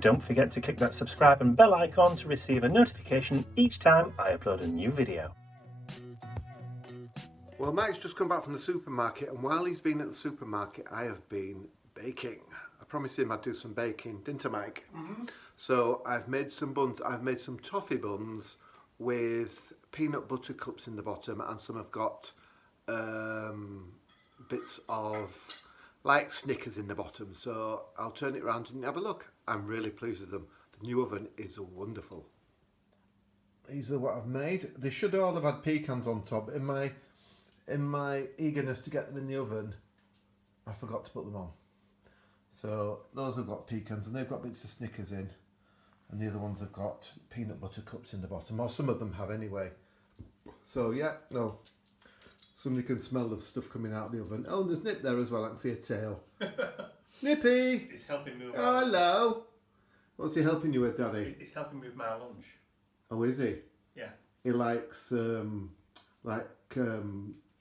and don't forget to click that subscribe and bell icon to receive a notification each time I upload a new video. Well, Mike's just come back from the supermarket, and while he's been at the supermarket, I have been baking. I promised him I'd do some baking, didn't I, Mike? Mm-hmm. So I've made some buns. I've made some toffee buns with peanut butter cups in the bottom, and some have got bits of like Snickers in the bottom. So I'll turn it around and have a look. I'm really pleased with them. The new oven is wonderful. These are what I've made. They should all have had pecans on top. In my eagerness to get them in the oven, I forgot to put them on. So those have got pecans, and they've got bits of Snickers in, and the other ones have got peanut butter cups in the bottom, or some of them have anyway. So yeah, no, somebody can smell the stuff coming out of the oven. Oh, and there's Nip there as well. I can see a tail. Nippy! He's helping me with my lunch. Hello! What's he helping you with, Daddy? He's helping me with my lunch. Oh, is he? Yeah. He likes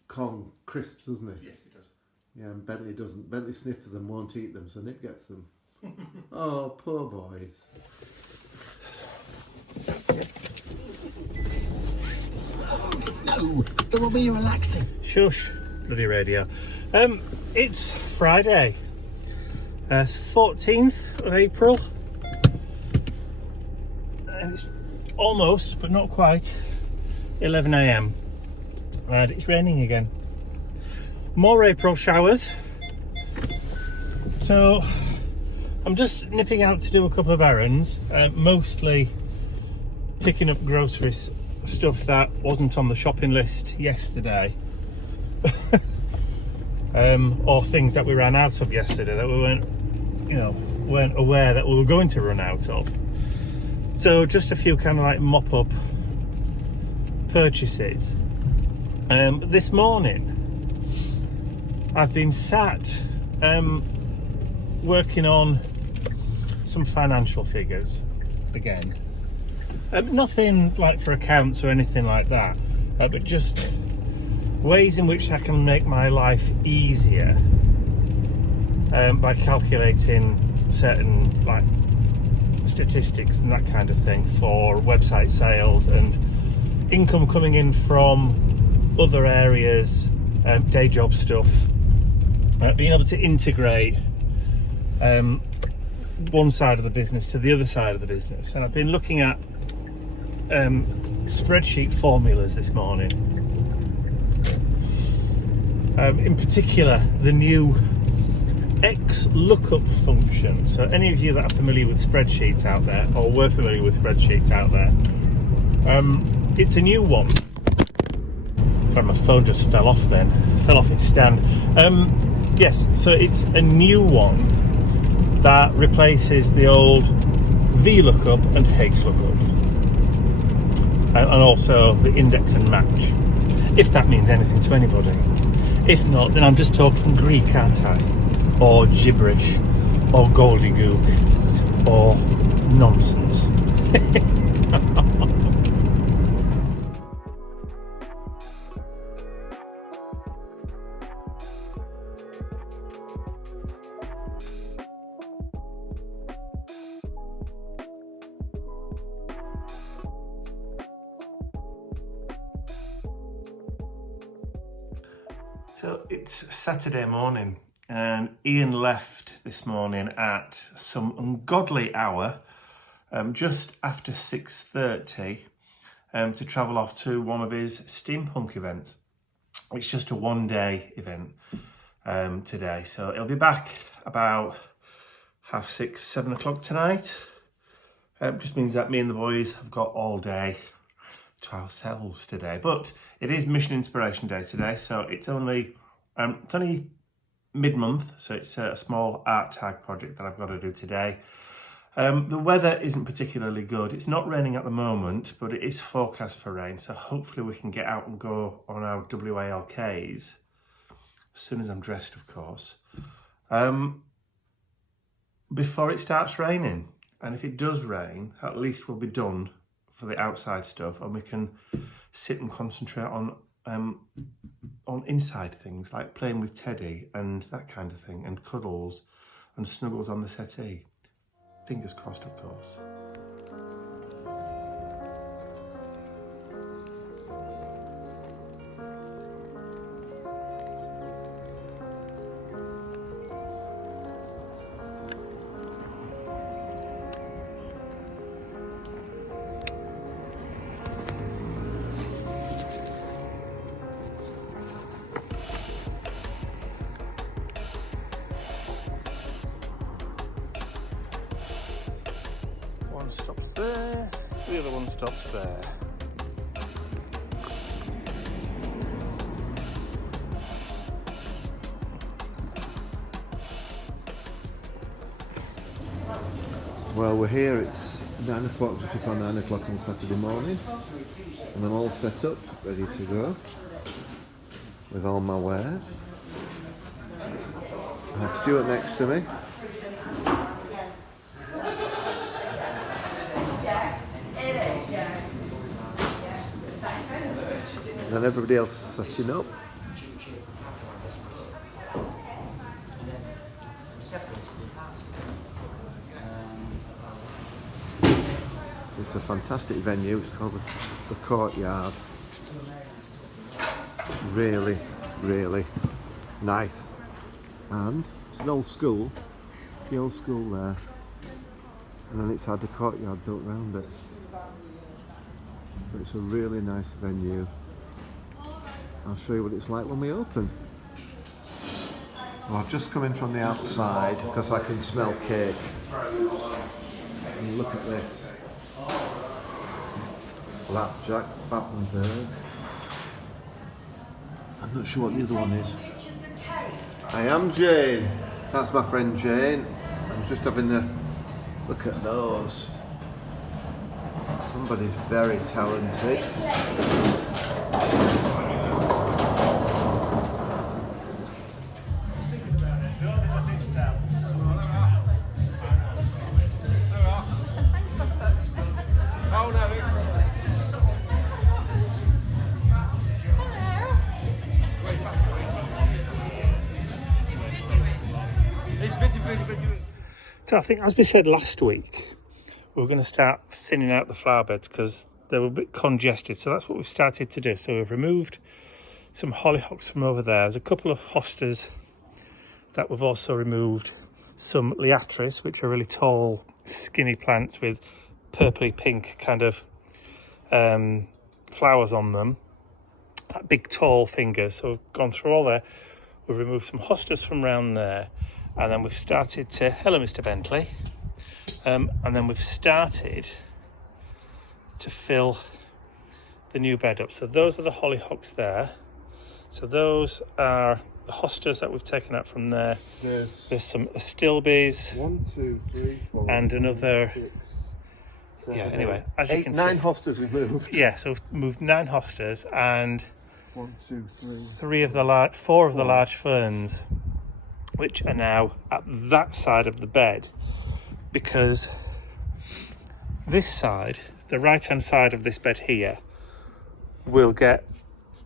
corn crisps, doesn't he? Yes, he does. Yeah, and Bentley doesn't. Bentley sniffs them, won't eat them, so Nip gets them. Oh, poor boys. No, it will be relaxing. Shush, bloody radio. It's Friday, 14th of April, and it's almost, but not quite, 11 AM, and it's raining again. More April showers. So I'm just nipping out to do a couple of errands, mostly picking up grocery stuff that wasn't on the shopping list yesterday. Or things that we ran out of yesterday that we weren't aware that we were going to run out of. So just a few kind of like mop-up purchases. This morning I've been sat working on some financial figures again. Nothing like for accounts or anything like that, but just ways in which I can make my life easier by calculating certain like statistics and that kind of thing for website sales and income coming in from other areas, day job stuff, being able to integrate one side of the business to the other side of the business. And I've been looking at spreadsheet formulas this morning. In particular, the new X lookup function. So any of you that are familiar with spreadsheets out there, or were familiar with spreadsheets out there, it's a new one. Sorry, my phone just fell off its stand. Yes, so it's a new one that replaces the old VLOOKUP and HLOOKUP, and also the index and match, if that means anything to anybody. If not, then I'm just talking Greek, aren't I? Or gibberish, or gobbledygook, or nonsense. So it's Saturday morning, and Ian left this morning at some ungodly hour, just after 6:30, to travel off to one of his Steampunk events. It's just a one-day event today, so he'll be back about 6:30, 7 o'clock tonight. Just means that me and the boys have got all day to ourselves today, but it is Mission Inspiration Day today, so it's only mid-month, so it's a small art tag project that I've got to do today. The weather isn't particularly good. It's not raining at the moment, but it is forecast for rain, so hopefully we can get out and go on our WALKs as soon as I'm dressed, of course, before it starts raining. And if it does rain, at least we'll be done for the outside stuff, and we can sit and concentrate on inside things like playing with Teddy and that kind of thing, and cuddles and snuggles on the settee. Fingers crossed, of course. One stops there, the other one stops there. Well, we're here, it's 9 o'clock, just before 9 o'clock on Saturday morning, and I'm all set up, ready to go, with all my wares. I have Stuart next to me. And then everybody else is setting up. It's a fantastic venue, it's called the Courtyard. Really, really nice. And it's an old school, it's the old school there. And then it's had the courtyard built around it. But it's a really nice venue. I'll show you what it's like when we open. Well, I've just come in from the outside because I can smell cake. And look at this. Blackjack, Battenberg. I'm not sure what the other one is. I am Jane. That's my friend Jane. I'm just having a look at those. Somebody's very talented. So I think, as we said last week, we were going to start thinning out the flower beds because they were a bit congested. So that's what we've started to do. So we've removed some hollyhocks from over there. There's a couple of hostas that we've also removed. Some liatris, which are really tall, skinny plants with purpley pink kind of flowers on them. That big tall fingers. So we've gone through all there. We've removed some hostas from round there. And then we've started to, hello Mr. Bentley, and then we've started to fill the new bed up. So those are the hollyhocks there. So those are the hostas that we've taken out from there. There's some astilbes. 1, 2, 3, 4. And another. 6, 7, Yeah. Anyway, as you can 9 see, hostas we've moved. yeah. So we've moved 9 hostas and 1, 2, 3. 4 of the large ferns, which are now at that side of the bed, because this side, the right hand side of this bed here, will get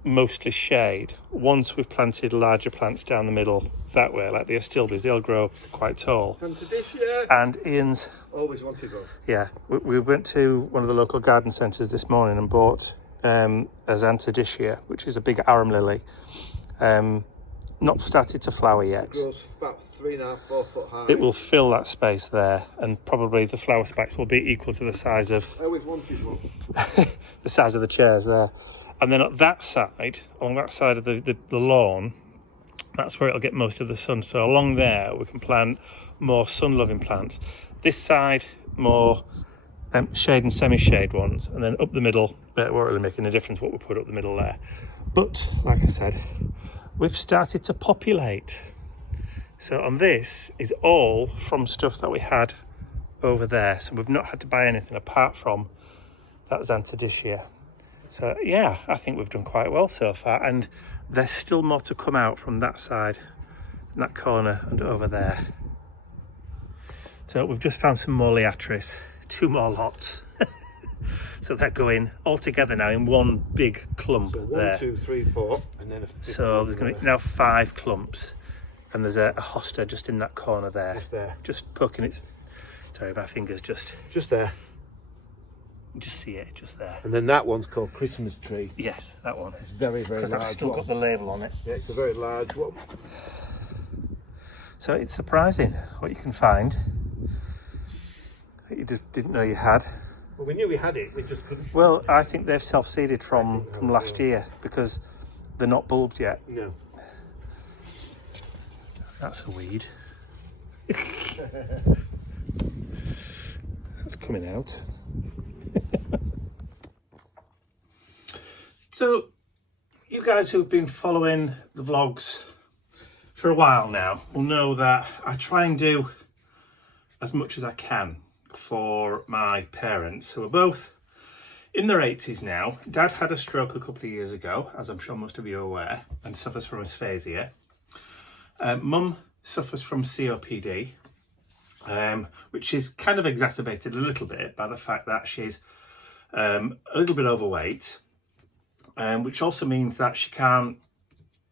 mostly shade once we've planted larger plants down the middle that way, like the astilbes. They'll grow quite tall. And Ian's Always wanted one. yeah, we went to one of the local garden centres this morning and bought a Xanthodicia, which is a big arum lily. Not started to flower yet. It grows about 3.5, 4 foot high. It will fill that space there, and probably the flower spikes will be equal to the size of I always wanted one. the size of the chairs there. And then at that side, along that side of the lawn, that's where it'll get most of the sun. So along there we can plant more sun-loving plants. This side, more shade and semi-shade ones, and then up the middle, it won't really make any difference what we put up the middle there. But like I said, we've started to populate. So on this is all from stuff that we had over there. So we've not had to buy anything apart from that Xanthodicia. So yeah, I think we've done quite well so far. And there's still more to come out from that side, in that corner and over there. So we've just found some more liatris, 2 more lots. So they're going all together now in one big clump. So 1, 2, 3, 4, and then a fifth. So there's going to be now 5 clumps, and there's a hosta just in that corner there, Just there. just poking its Sorry, my finger's just there. see it, just there. And then that one's called Christmas Tree. Yes, that one. It's very, very large. Because I've still got the label on it. Yeah, it's a very large one. So it's surprising what you can find that you just didn't know you had. Well, we knew we had it, we just couldn't. Well, I think they've self-seeded from last year because they're not bulbed yet. No. That's a weed. That's coming out. So, you guys who've been following the vlogs for a while now will know that I try and do as much as I can for my parents, who are both in their 80s now. Dad had a stroke a couple of years ago, as I'm sure most of you are aware, and suffers from aphasia. Mum suffers from COPD, which is kind of exacerbated a little bit by the fact that she's a little bit overweight, which also means that she can't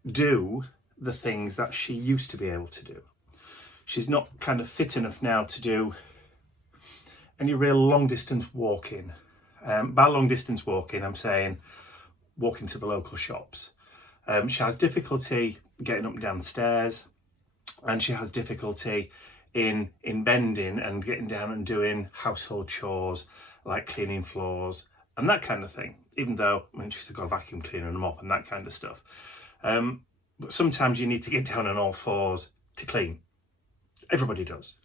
do the things that she used to be able to do. She's not kind of fit enough now to do any real long distance walking. By long distance walking, I'm saying walking to the local shops. She has difficulty getting up and down stairs, and she has difficulty in bending and getting down and doing household chores like cleaning floors and that kind of thing, even though she's got a vacuum cleaner and a mop and that kind of stuff. But sometimes you need to get down on all fours to clean. Everybody does.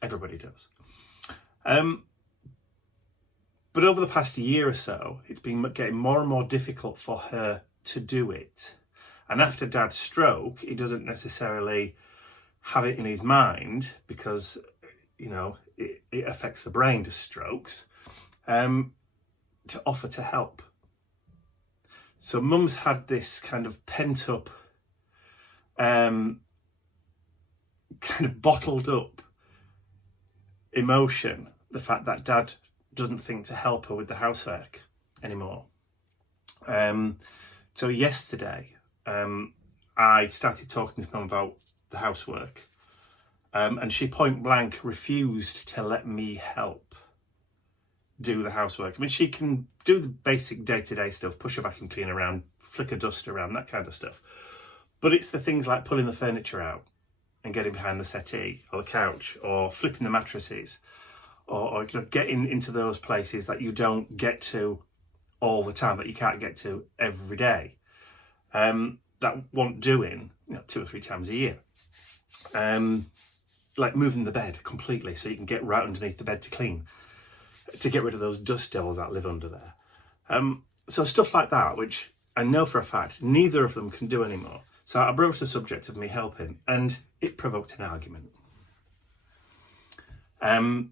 But over the past year or so, it's been getting more and more difficult for her to do it. And after Dad's stroke, he doesn't necessarily have it in his mind because, it affects the brain to strokes, to offer to help. So Mum's had this kind of pent up, kind of bottled up emotion, the fact that Dad doesn't think to help her with the housework anymore. So yesterday, I started talking to Mum about the housework, and she point blank refused to let me help do the housework. I mean, she can do the basic day-to-day stuff, push a vacuum cleaner around, flick a dust around, that kind of stuff. But it's the things like pulling the furniture out and getting behind the settee or the couch, or flipping the mattresses, or getting into those places that you don't get to all the time, that you can't get to every day, that want doing 2 or 3 times a year. Like moving the bed completely so you can get right underneath the bed to clean, to get rid of those dust devils that live under there. So stuff like that, which I know for a fact neither of them can do anymore. So I broached the subject of me helping, and it provoked an argument.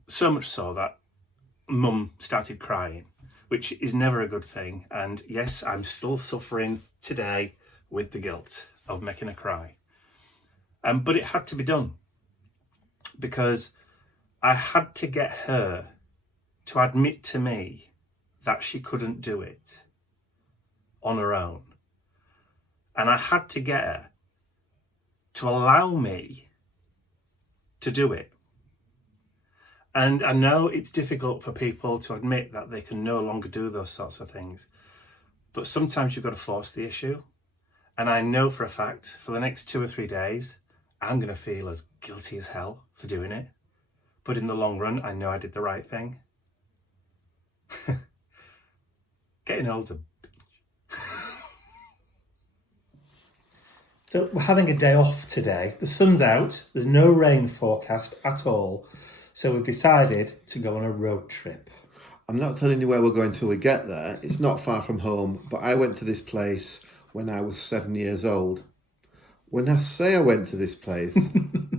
So much so that Mum started crying, which is never a good thing. And yes, I'm still suffering today with the guilt of making her cry. But it had to be done, because I had to get her to admit to me that she couldn't do it on her own. And I had to get her to allow me to do it. And I know it's difficult for people to admit that they can no longer do those sorts of things, but sometimes you've got to force the issue. And I know for a fact, for the next 2 or 3 days, I'm going to feel as guilty as hell for doing it. But in the long run, I know I did the right thing. Getting old's a bitch. So we're having a day off today. The sun's out. There's no rain forecast at all. So we've decided to go on a road trip. I'm not telling you where we're going till we get there. It's not far from home, but I went to this place when I was 7 years old. When I say I went to this place,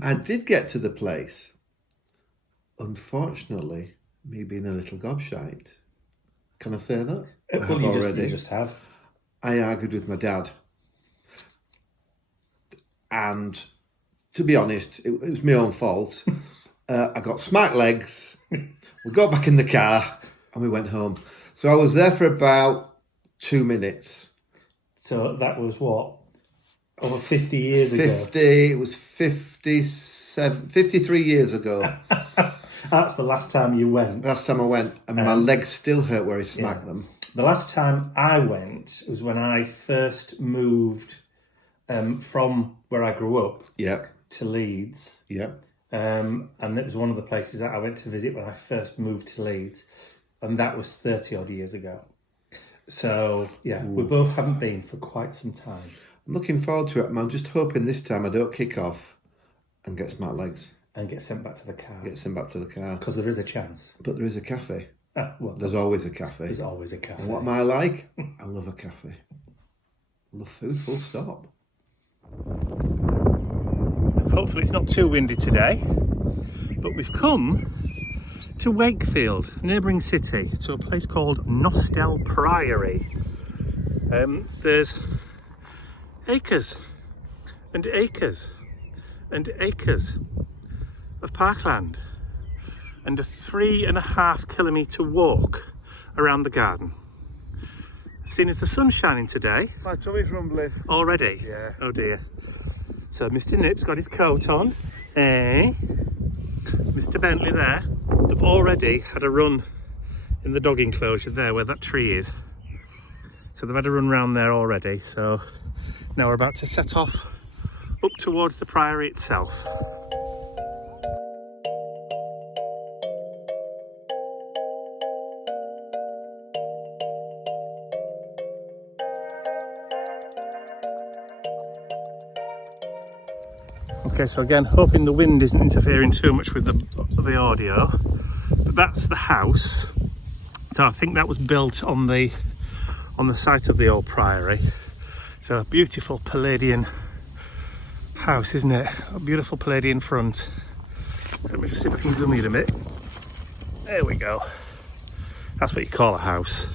I did get to the place. Unfortunately, me being a little gobshite. Can I say that? Well, you just have. I argued with my dad. And to be honest, it was my own fault. I got smart legs. We got back in the car and we went home. So I was there for about 2 minutes. So that was what? over 50 years ago. It was 53 years ago. That's the last time you went. Last time I went, and my legs still hurt where he smacked them. The last time I went was when I first moved from where I grew up to Leeds. And it was one of the places that I went to visit when I first moved to Leeds. And that was 30 odd years ago. So, yeah, we both haven't been for quite some time. I'm looking forward to it. I'm just hoping this time I don't kick off and get smacked legs. And get sent back to the car. Get sent back to the car. Because there is a chance. But there is a cafe. Well, there's always a cafe. There's always a cafe. And what am I like? I love a cafe. I love food, full stop. Hopefully it's not too windy today. But we've come to Wakefield, neighbouring city, to a place called Nostell Priory. There's acres and acres and acres of parkland and a 3.5 kilometre walk around the garden. Seeing as the sun's shining today. My tummy's rumbling. Already? Yeah. Oh dear. So Mr. Nip's got his coat on. Mr. Bentley there. They've already had a run in the dog enclosure there where that tree is. So they've had a run round there already. So now we're about to set off up towards the priory itself. Okay, so again, hoping the wind isn't interfering too much with the audio, but that's the house. So I think that was built on the site of the old priory. So a beautiful Palladian house, isn't it? A beautiful Palladian front. Let me just see if I can zoom in a bit. There we go. That's what you call a house.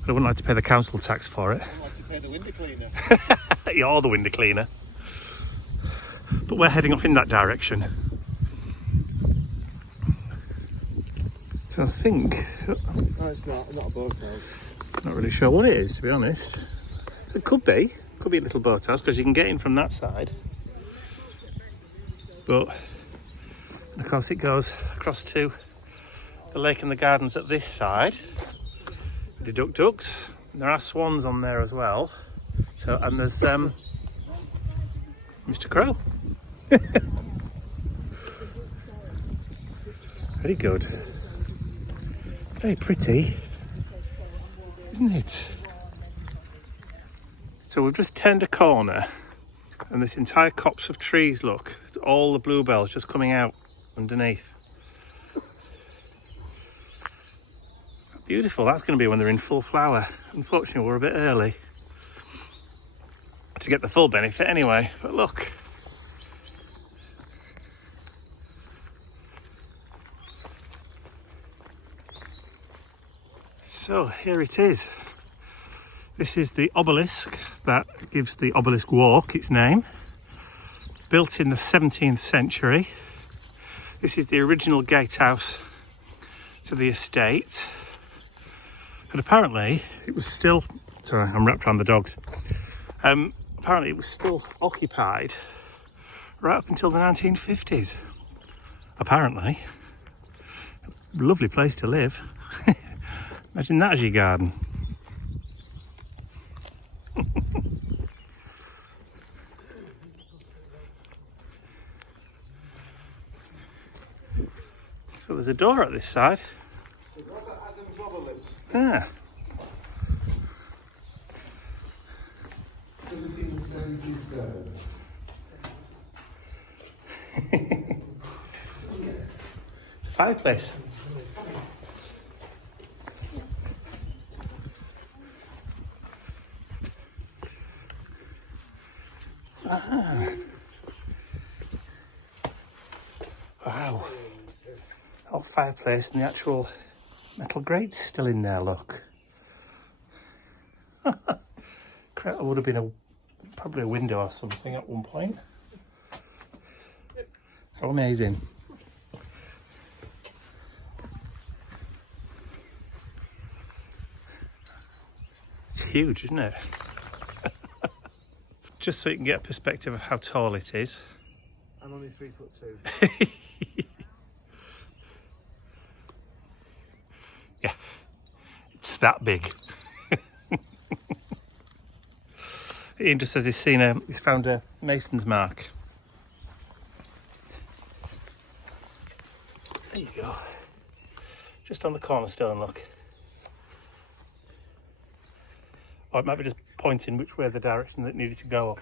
But I wouldn't like to pay the council tax for it. I'd like to pay the window cleaner. You're the window cleaner. But we're heading off in that direction. So I think... No, it's not a boathouse. Not really sure what it is, to be honest. It could be a little boathouse because you can get in from that side. But of course it goes across to the lake and the gardens at this side. The ducks. And there are swans on there as well. So, and there's Mr. Crow. Very good. Very pretty, isn't it? So we've just turned a corner and this entire copse of trees, look, it's all the bluebells just coming out underneath. Beautiful, that's going to be when they're in full flower. Unfortunately, we're a bit early to get the full benefit anyway, but look. So here it is. This is the obelisk that gives the obelisk walk its name. Built in the 17th century. This is the original gatehouse to the estate. And apparently it was still, sorry, I'm wrapped around the dogs. Apparently it was still occupied right up until the 1950s. Apparently. Lovely place to live. Imagine that as your garden. So there's a door at this side. The Robert Adams obelisk. Ah. 1777. It's a fireplace. Ah. Wow. Old fireplace and the actual metal grate's still in there, look. Crap, there would have been probably a window or something at one point. How amazing. It's huge, isn't it? just so you can get a perspective of how tall it is. I'm only 3'2". Yeah, it's that big. Ian just says he's found a mason's mark. There you go. Just on the cornerstone, look. Or it might be just pointing which way the direction that needed to go up.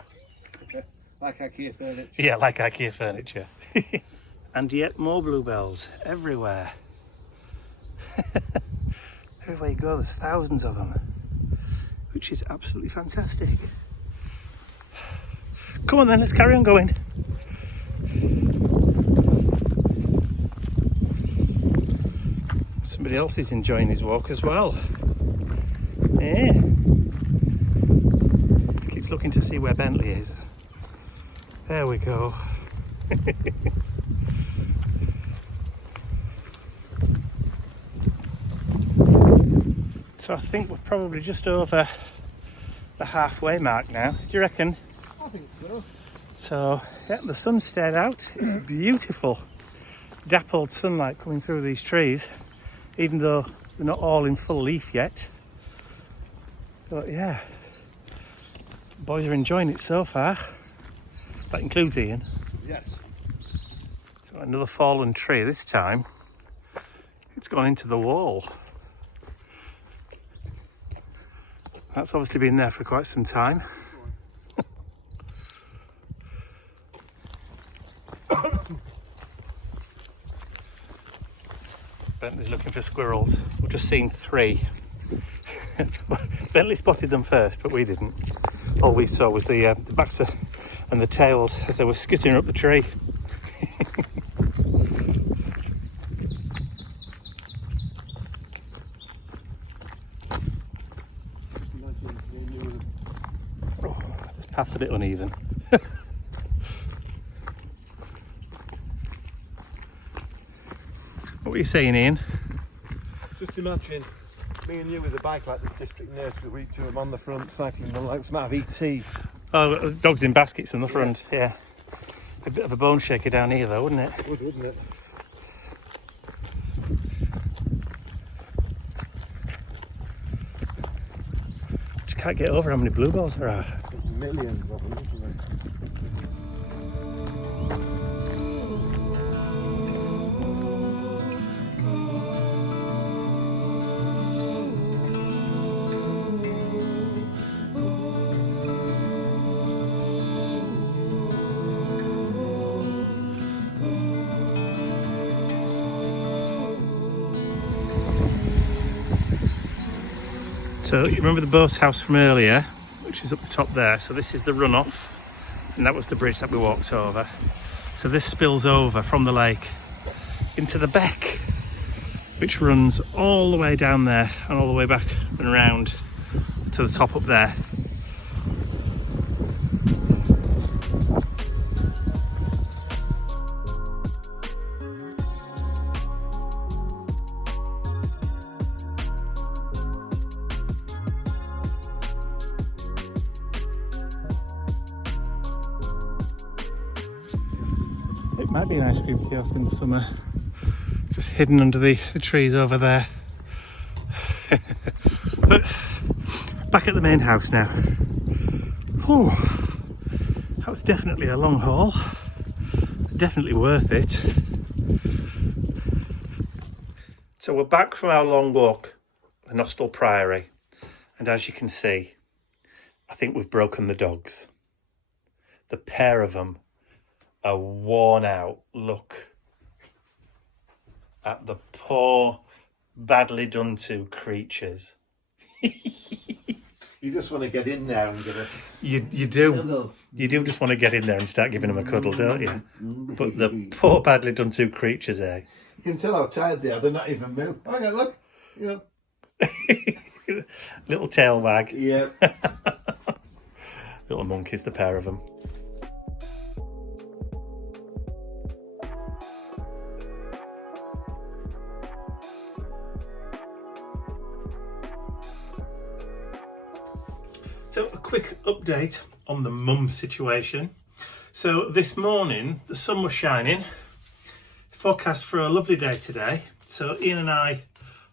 Like IKEA furniture. Yeah, like IKEA furniture. And yet more bluebells everywhere. Everywhere you go, there's thousands of them, which is absolutely fantastic. Come on then, let's carry on going. Somebody else is enjoying his walk as well. Yeah. Keeps looking to see where Bentley is. There we go. So I think we're probably just over the halfway mark now. Do you reckon? I think so. So yeah, the sun stayed out. It's beautiful. Dappled sunlight coming through these trees, even though they're not all in full leaf yet. But yeah, boys are enjoying it so far. That includes Ian. Yes. So another fallen tree. This time it's gone into the wall. That's obviously been there for quite some time. Bentley's looking for squirrels. We've just seen 3. Bentley spotted them first, but we didn't. All we saw was the backs and the tails as they were skittering up the tree. Oh, this path's a bit uneven. What were you saying, Ian? Just imagine me and you with a bike like the district nursery, we two of them on the front cycling along like some out of ET. Oh, dogs in baskets in the front, yeah. A bit of a bone shaker down here though, wouldn't it? Would, wouldn't it? Just can't get over how many bluebells there are. There's millions of them, isn't there? So you remember the boathouse from earlier, which is up the top there. So this is the runoff, and that was the bridge that we walked over. So this spills over from the lake into the beck, which runs all the way down there and all the way back and around to the top up there. It might be an ice cream kiosk in the summer, just hidden under the trees over there. But back at the main house now. Oh, that was definitely a long haul, definitely worth it. So we're back from our long walk, the Nostell Priory, and as you can see, I think we've broken the dogs. The pair of them are worn out. Look at the poor, badly done to creatures. You just want to get in there and get a... You do. You do just want to get in there and start giving them a cuddle, don't you? But the poor, badly done to creatures, eh? You can tell how tired they are. They're not even moving. Oh, yeah, look. You know. Little tail wag. Yeah. Little monkeys, the pair of them. So a quick update on the mum situation. So this morning the sun was shining, forecast for a lovely day today. So Ian and I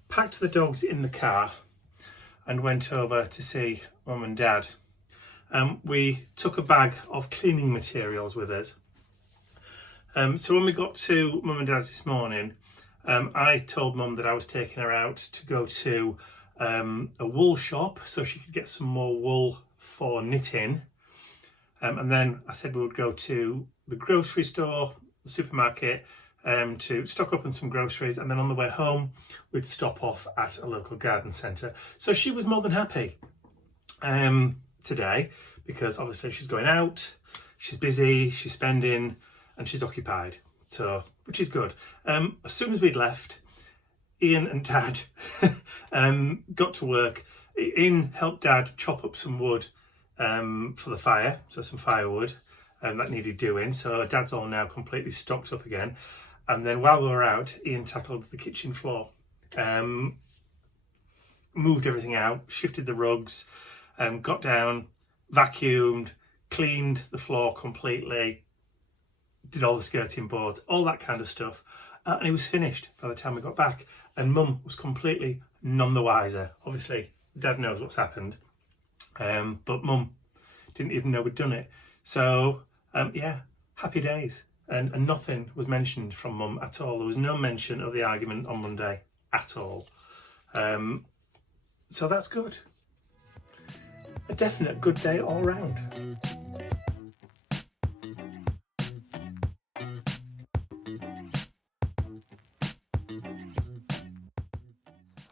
packed the dogs in the car and went over to see mum and dad. We took a bag of cleaning materials with us. So when we got to mum and dad's this morning, I told mum that I was taking her out to go to a wool shop so she could get some more wool for knitting. And then I said we would go to the grocery store, the supermarket, to stock up on some groceries, and then on the way home we'd stop off at a local garden centre. So she was more than happy today, because obviously she's going out, she's busy, she's spending, and she's occupied, so which is good. As soon as we'd left, Ian and Dad got to work. Ian helped Dad chop up some wood for the fire, so some firewood that needed doing. So Dad's all now completely stocked up again. And then while we were out, Ian tackled the kitchen floor, moved everything out, shifted the rugs, got down, vacuumed, cleaned the floor completely, did all the skirting boards, all that kind of stuff. And it was finished by the time we got back. And Mum was completely none the wiser. Obviously, Dad knows what's happened, but Mum didn't even know we'd done it. So, yeah, happy days. And nothing was mentioned from Mum at all. There was no mention of the argument on Monday at all. So that's good. A definite good day all round.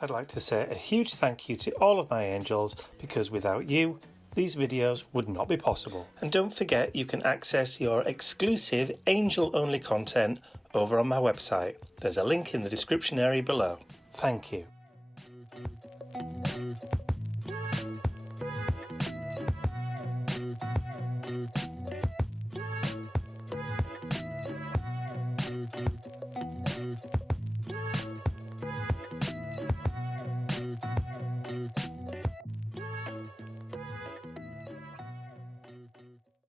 I'd like to say a huge thank you to all of my angels, because without you, these videos would not be possible. And don't forget, you can access your exclusive angel-only content over on my website. There's a link in the description area below. Thank you.